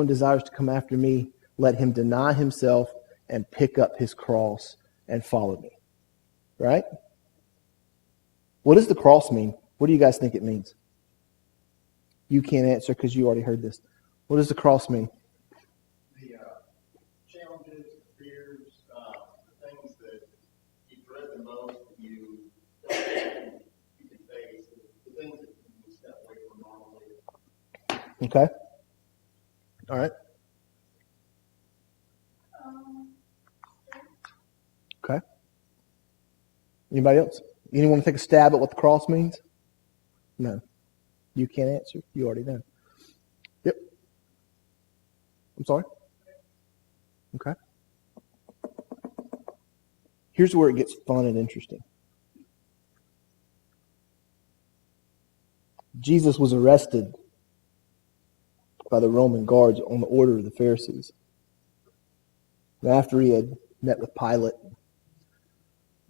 anyone desires to come after me, let him deny himself and pick up his cross and follow me. Right? What does the cross mean? What do you guys think it means? You can't answer because you already heard this. What does the cross mean? The challenges, fears, the things that you dread the most, you can face, the things that you step away from normally. Okay. All right. Okay. Anybody else? Anyone want to take a stab at what the cross means? No. You can't answer. You already know. Yep. I'm sorry? Okay. Here's where it gets fun and interesting. Jesus was arrested by the Roman guards on the order of the Pharisees. And after he had met with Pilate,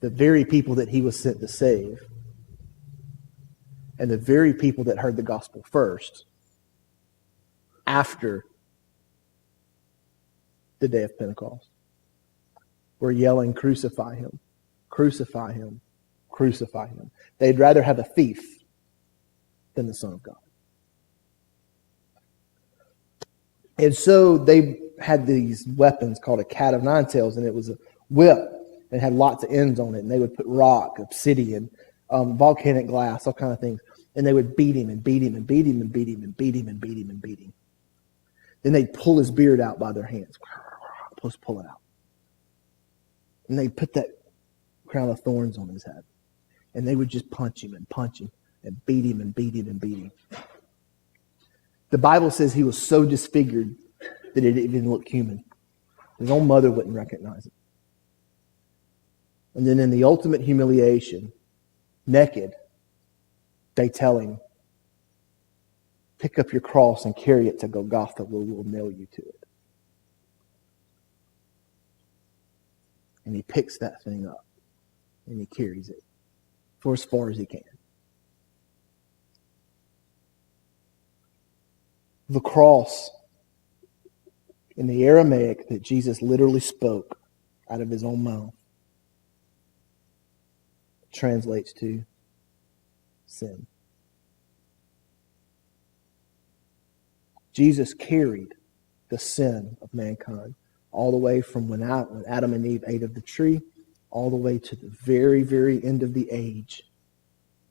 the very people that he was sent to save, and the very people that heard the gospel first, after the day of Pentecost, were yelling, "Crucify him, crucify him, crucify him." They'd rather have a thief than the Son of God. And so they had these weapons called a cat of nine tails, and it was a whip. It had lots of ends on it, and they would put rock, obsidian, volcanic glass, all kind of things. And they would beat him and beat him and beat him and beat him and beat him and beat him and beat him. Then they'd pull his beard out by their hands. Just pull it out. And they'd put that crown of thorns on his head. And they would just punch him and beat him and beat him and beat him. The Bible says he was so disfigured that it didn't look human. His own mother wouldn't recognize him. And then in the ultimate humiliation, naked, they tell him, "Pick up your cross and carry it to Golgotha where we'll nail you to it." And he picks that thing up and he carries it for as far as he can. The cross in the Aramaic that Jesus literally spoke out of his own mouth translates to sin. Jesus carried the sin of mankind all the way from when Adam and Eve ate of the tree, all the way to the very, very end of the age.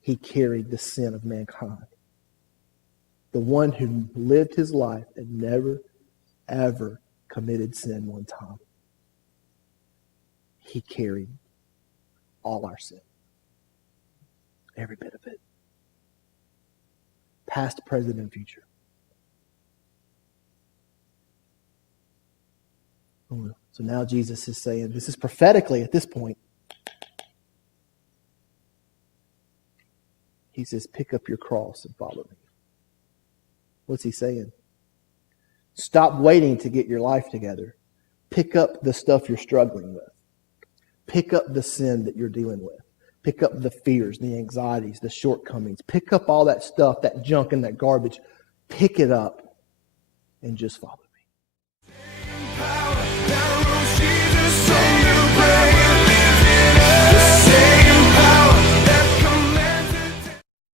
He carried the sin of mankind. The one who lived his life and never, ever committed sin one time. He carried all our sin. Every bit of it. Past, present, and future. So now Jesus is saying, this is prophetically at this point. He says, pick up your cross and follow me. What's he saying? Stop waiting to get your life together. Pick up the stuff you're struggling with. Pick up the sin that you're dealing with. Pick up the fears, the anxieties, the shortcomings. Pick up all that stuff, that junk and that garbage. Pick it up and just follow.